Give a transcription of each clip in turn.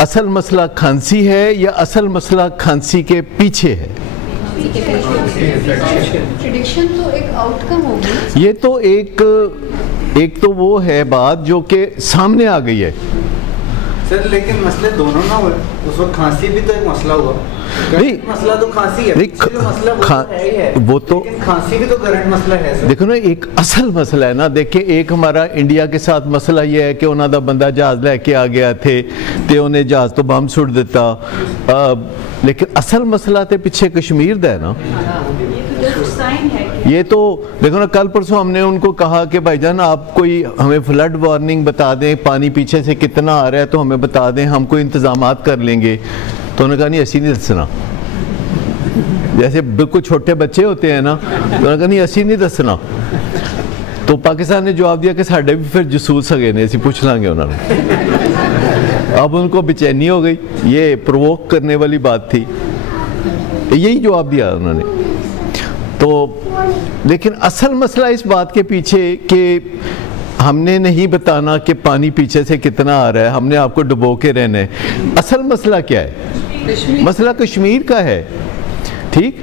असल मसला खांसी है या असल मसला खांसी के पीछे है? प्रेडिक्शन तो एक आउटकम होगी। ये तो एक तो वो है बात जो कि सामने आ गई है सर, लेकिन मसले दोनों ना हुए। उस वक्त खांसी भी तो एक मसला हुआ। नहीं, मसला तो खांसी है, मसला वो तो है ही है, वो तो खांसी भी तो करंट मसला है सर। देखो ना, एक असल मसला है ना। देखिए, एक हमारा इंडिया के साथ मसला ये है कि उन्हों दा बंदा जहाज लैके आ गया थे ते उन्हें जहाज तो बम सुट दिता, लेकिन असल मसला तो पीछे कश्मीर दा है ना। ये तो देखो ना, कल परसों हमने उनको कहा कि भाईजान आप कोई हमें फ्लड वार्निंग बता दें, पानी पीछे से कितना आ रहा है तो हमें बता दें, हम कोई इंतजामात कर लेंगे। तो उन्होंने कहा नहीं असी नहीं दसना। जैसे बिल्कुल छोटे बच्चे होते हैं ना, तो उन्होंने कहा नहीं असी नहीं दसना। तो पाकिस्तान ने जवाब दिया कि साढ़े भी फिर जसूस सगे ने, असी पूछ लांगे उन्होंने। अब उनको बेचैनी हो गई, ये प्रोवोक करने वाली बात थी, यही जवाब दिया उन्होंने। तो लेकिन असल मसला इस बात के पीछे कि हमने नहीं बताना कि पानी पीछे से कितना आ रहा है, हमने आपको डुबो के रहना है। असल मसला क्या है? मसला कश्मीर का है, ठीक।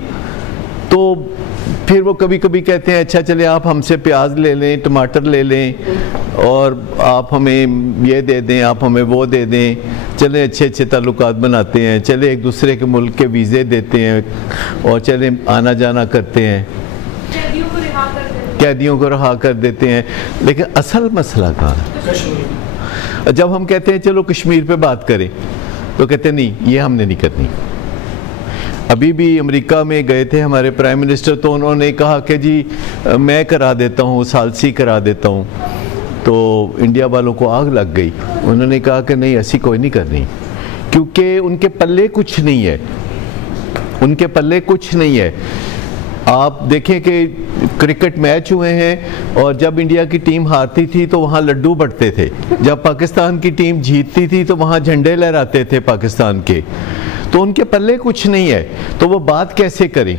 तो फिर वो कभी कभी कहते हैं अच्छा चले आप हमसे प्याज ले लें, टमाटर ले लें और आप हमें ये दे दें, आप हमें वो दे दें, चले अच्छे अच्छे ताल्लुकात बनाते हैं, चले एक दूसरे के मुल्क के वीज़े देते हैं और चले आना जाना करते हैं, कैदियों को रहा कर देते हैं। लेकिन असल मसला कहाँ है? जब हम कहते हैं चलो कश्मीर पे बात करें तो कहते हैं नहीं, ये हमने नहीं करनी। अभी भी अमेरिका में गए थे हमारे प्राइम मिनिस्टर, तो उन्होंने कहा कि जी मैं करा देता हूँ, सालसी करा देता हूँ। तो इंडिया वालों को आग लग गई। उन्होंने कहा कि नहीं ऐसी कोई नहीं करनी, क्योंकि उनके पल्ले कुछ नहीं है, उनके पल्ले कुछ नहीं है। आप देखें कि क्रिकेट मैच हुए हैं और जब इंडिया की टीम हारती थी तो वहाँ लड्डू बंटते थे, जब पाकिस्तान की टीम जीतती थी तो वहाँ झंडे लहराते थे पाकिस्तान के। तो उनके पल्ले कुछ नहीं है, तो वो बात कैसे करें?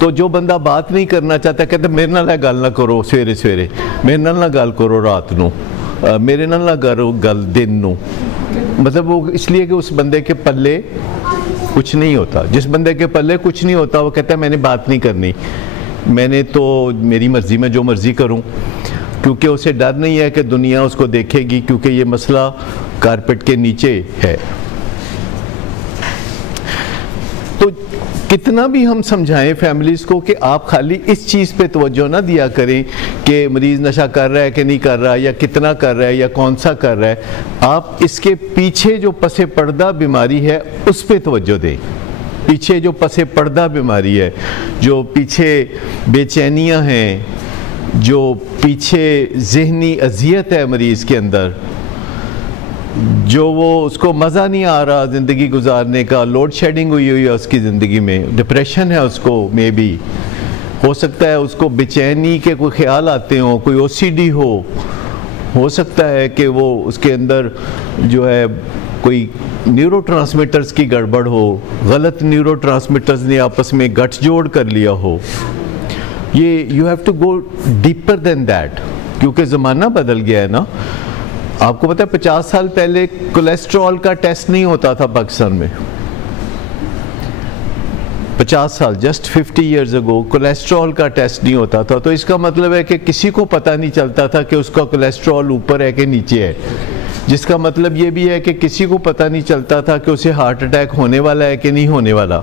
तो जो बंदा बात नहीं करना चाहता कहता मेरे नाल गल ना करो सवेरे सवेरे, मेरे नाल ना गल करो रात नू, मेरे नाल ना करो गल दिन नू। मतलब वो इसलिए कि उस बंदे के पल्ले कुछ नहीं होता। जिस बंदे के पल्ले कुछ नहीं होता वो कहता है मैंने बात नहीं करनी, मैंने तो मेरी मर्जी में जो मर्जी करूं, क्योंकि उसे डर नहीं है कि दुनिया उसको देखेगी, क्योंकि ये मसला कारपेट के नीचे है। तो कितना भी हम समझाएं फैमिलीज़ को कि आप खाली इस चीज़ पे तवज्जो ना दिया करें कि मरीज़ नशा कर रहा है कि नहीं कर रहा, या कितना कर रहा है या कौन सा कर रहा है, आप इसके पीछे जो पसे पर्दा बीमारी है उस पे तवज्जो दें। पीछे जो पसे पर्दा बीमारी है, जो पीछे बेचैनियाँ हैं, जो पीछे ज़हनी अजियत है मरीज़ के अंदर, जो वो उसको मज़ा नहीं आ रहा ज़िंदगी गुजारने का, लोड शेडिंग हुई है उसकी ज़िंदगी में, डिप्रेशन है उसको, मे बी हो सकता है उसको बेचैनी के कोई ख्याल आते हों, कोई ओसीडी हो सकता है कि वो उसके अंदर जो है कोई न्यूरोट्रांसमीटर्स की गड़बड़ हो, गलत न्यूरोट्रांसमीटर्स ने आपस में गठजोड़ कर लिया हो। ये you have to go deeper than that, क्योंकि ज़माना बदल गया है ना। आपको पता है 50 साल पहले कोलेस्ट्रॉल का टेस्ट नहीं होता था पाकिस्तान में। 50 साल, जस्ट 50 इयर्स अगो कोलेस्ट्रॉल का टेस्ट नहीं होता था। तो इसका मतलब है कि किसी को पता नहीं चलता था कि उसका कोलेस्ट्रॉल ऊपर है कि नीचे है, जिसका मतलब ये भी है कि किसी को पता नहीं चलता था कि उसे हार्ट अटैक होने वाला है कि नहीं होने वाला।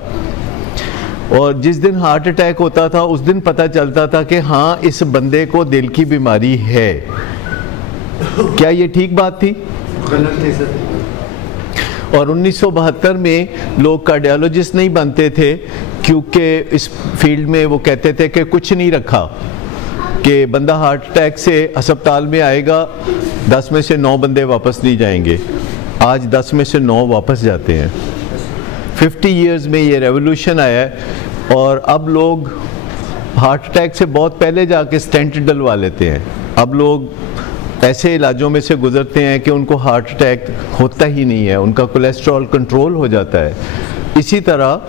और जिस दिन हार्ट अटैक होता था उस दिन पता चलता था कि हाँ इस बंदे को दिल की बीमारी है। क्या ये ठीक बात थी? गलत थी सर। और 1972 में लोग कार्डियोलॉजिस्ट नहीं बनते थे, क्योंकि इस फील्ड में वो कहते थे कि कुछ नहीं रखा, कि बंदा हार्ट अटैक से अस्पताल में आएगा, 10 में से 9 बंदे वापस नहीं जाएंगे। आज 10 में से 9 वापस जाते हैं। 50 इयर्स में ये रेवोल्यूशन आया है और अब लोग हार्ट अटैक से बहुत पहले जाके स्टेंट डलवा लेते हैं। अब लोग ऐसे इलाजों में से गुजरते हैं कि उनको हार्ट अटैक होता ही नहीं है, उनका कोलेस्ट्रॉल कंट्रोल हो जाता है। इसी तरह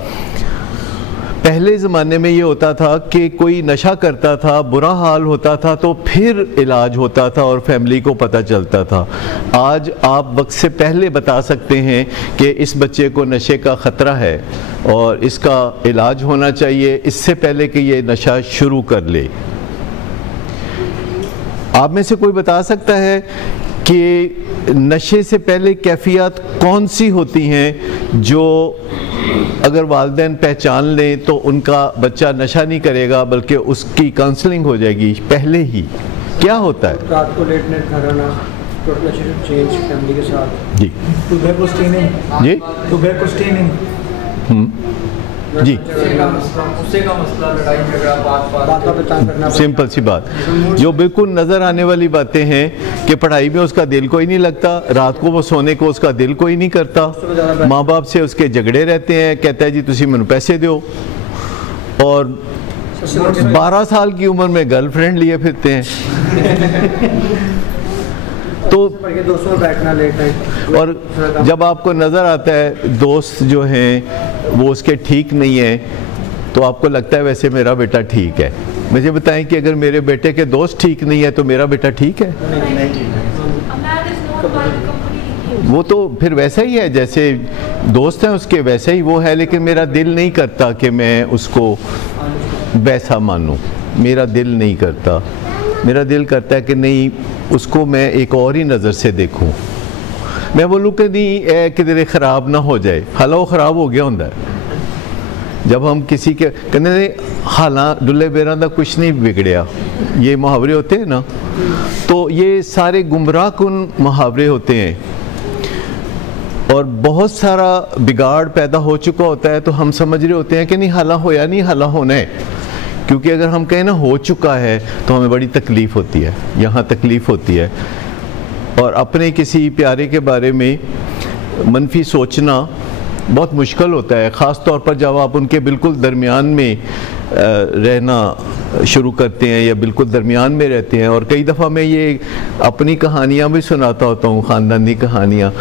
पहले ज़माने में ये होता था कि कोई नशा करता था, बुरा हाल होता था, तो फिर इलाज होता था और फैमिली को पता चलता था। आज आप वक्त से पहले बता सकते हैं कि इस बच्चे को नशे का ख़तरा है और इसका इलाज होना चाहिए, इससे पहले कि ये नशा शुरू कर ले। आप में से कोई बता सकता है कि नशे से पहले कैफियत कौन सी होती हैं जो अगर वालिदैन पहचान लें तो उनका बच्चा नशा नहीं करेगा बल्कि उसकी काउंसलिंग हो जाएगी पहले ही? क्या होता है? रात को लेट नाइट खाना ना, चेंज फैमिली के साथ जी, जी जी, उससे का मसला, लड़ाई झगड़ा, बात सिंपल सी बात, जो बिल्कुल नज़र आने वाली बातें हैं कि पढ़ाई में उसका दिल कोई नहीं लगता, रात को वो सोने को उसका दिल कोई नहीं करता, माँ बाप से उसके झगड़े रहते हैं, कहता है जी तुसी मैनू पैसे दो, और 12 साल की उम्र में गर्लफ्रेंड लिए फिरते हैं। तो दोस्तों में बैठना लेट नाइट, और जब आपको नज़र आता है दोस्त जो हैं वो उसके ठीक नहीं है तो आपको लगता है वैसे मेरा बेटा ठीक है। मुझे बताएं कि अगर मेरे बेटे के दोस्त ठीक नहीं है तो मेरा बेटा ठीक है? वो तो फिर वैसा ही है, जैसे दोस्त हैं उसके वैसे ही वो है, लेकिन मेरा दिल नहीं करता कि मैं उसको वैसा मानूं, मेरा दिल नहीं करता। मेरा दिल करता है कि नहीं, उसको मैं एक और ही नज़र से देखूं। मैं बोलूँ कि नहीं किधरे ख़राब ना हो जाए, हालांकि वो ख़राब हो गया होता है। जब हम किसी के कहने हालांकि डुल्ले बेरा का कुछ नहीं बिगड़िया, ये मुहावरे होते हैं ना, तो ये सारे गुमराह कुन मुहावरे होते हैं और बहुत सारा बिगाड़ पैदा हो चुका होता है, तो हम समझ रहे होते हैं कि नहीं हाला होया नहीं, हाला होना है। क्योंकि अगर हम कहें ना हो चुका है तो हमें बड़ी तकलीफ़ होती है, यहाँ तकलीफ़ होती है। और अपने किसी प्यारे के बारे में मनफी सोचना बहुत मुश्किल होता है, ख़ास तौर पर जब आप उनके बिल्कुल दरमियान में रहना शुरू करते हैं या बिल्कुल दरमियान में रहते हैं। और कई दफ़ा मैं ये अपनी कहानियाँ भी सुनाता होता हूँ, ख़ानदानी कहानियाँ।